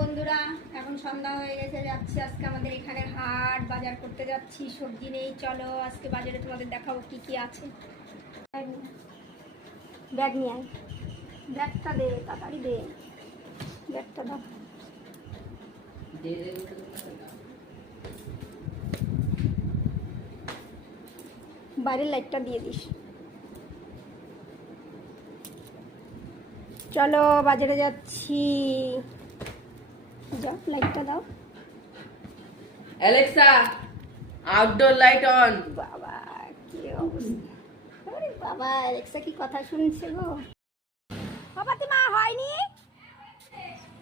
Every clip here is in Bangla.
বন্ধুরা, এখন সন্ধ্যা হয়ে গেছে, যাচ্ছি আজকে আমাদের এখানে হাট, বাজার করতে যাচ্ছি, সবজি নেই, চলো আজকে বাজারে তোমাদের দেখাবো কি কি আছে। ব্যাগ নিয়ে ব্যাগটা দে, তাড়াতাড়ি দে। ব্যাগটা দাও। বাইরের লাইটটা দিয়ে দিস। চলো বাজারে যাচ্ছি। যাও লাইটটা দাও। অ্যালেক্সা আউটডোর লাইট অন বাবা কি অবস্থা। আরে বাবা এক্সা কি কথা শুনছে গো? বাবা মা হয়নি?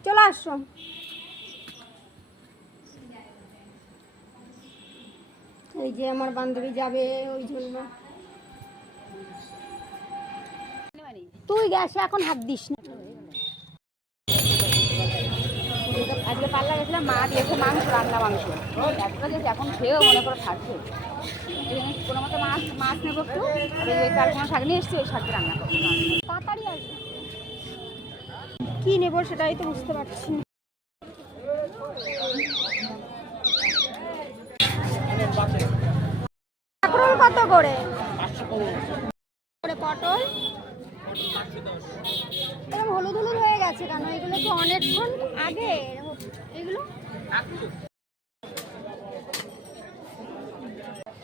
চলে আসো। এই যে আমার বান্ধবী যাবে ওই জন্য। তুই গ্যাসে এখন হাত দিস না। পাল্লা গেছিলাম মা দিয়েছে মাংস রান্না মাংস। এতটা দিয়েছে এখন খেয়েও মনে করে থাকছে কোনো মতো মাছ মাছ নেব একটু ওই চার কোনো শাক নিয়ে এসছি ওই শাকটা রান্না করব। তাড়াতাড়ি আসবে। কি নেব সেটাই তো বুঝতে পারছি না। কত করে? করে পটল? এরকম হলুদ হলুদ হয়ে গেছে কেন? এগুলো তো অনেকক্ষণ আগে এগুলো?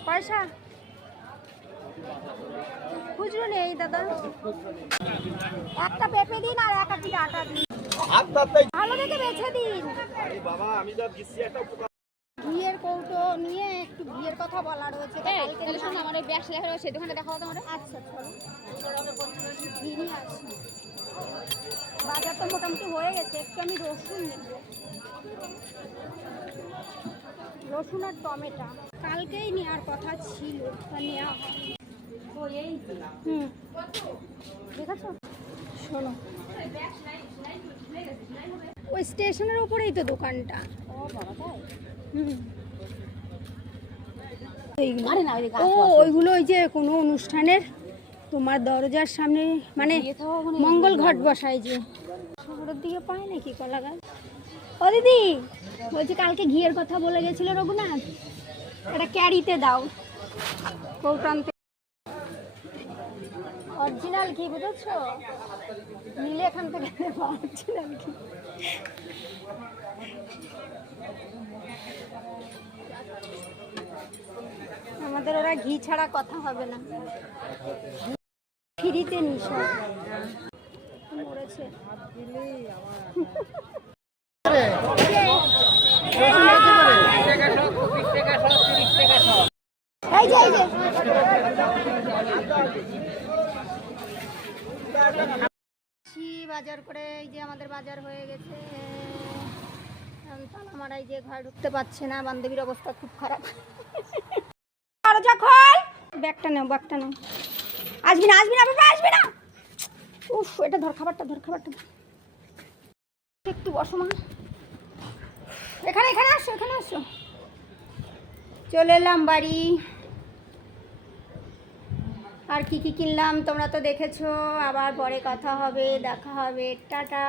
পয়সা? খুচরো নেই দাদা। একটা পেঁপে দিন আর এক আটি আটা দিন। ভালো দেখে বেছে দিন। ঘিয়ের কৌটো নিয়ে একটু ঘিয়ের কথা বলা রয়েছে। তা কালকে তাহলে শোনো আমার ওই ব্যাগ হয়ে সেই দোকানে দেখাবো তোমার আচ্ছা চলো। বাজার তো মোটামুটি হয়ে গেছে একটু আমি রসুন নেব। রসুন আর টমেটো। কালকেই নেওয়ার কথা ছিল নেওয়া হয়। হুম। শোনো। ওই স্টেশনের ওপরেই তো দোকানটা। হুম এইগুলো আরে না, ওই যে গাছ ও ওইগুলো ওই যে কোনো অনুষ্ঠানের তোমার দরজার সামনে মানে মঙ্গল ঘট বসায় যে। শহরের দিকে পায় নাকি কলা গাছ ও দিদি বলছি কালকে ঘিয়ের কথা বলে গেছিল রঘুনাথ। এটা ক্যারিতে দাও। কৌটান্তে অরিজিনাল ঘি বুঝেছ? নিলে এখান থেকে অরিজিনাল ঘি। আমাদের ওরা ঘি ছাড়া কথা হবে না। ফ্রিতে যে বাজার করে এই যে আমাদের বাজার হয়ে গেছে। তালা মারাই যে ঘরে ঢুকতে পারছে না বান্ধবীর অবস্থা খুব খারাপ। দরজা খোল। ব্যাগটা নাও ব্যাগটা নাও। আসবি না আসবি না, বাবা, আসবি না। উফ, এটা ধর, খাবারটা ধর, খাবারটা একটু বসো মা। এখানে এখানে আসো এখানে আসো। চলে এলাম বাড়ি। আর কি কি কিনলাম তোমরা তো দেখেছ। আবার পরে কথা হবে, দেখা হবে। টাটা।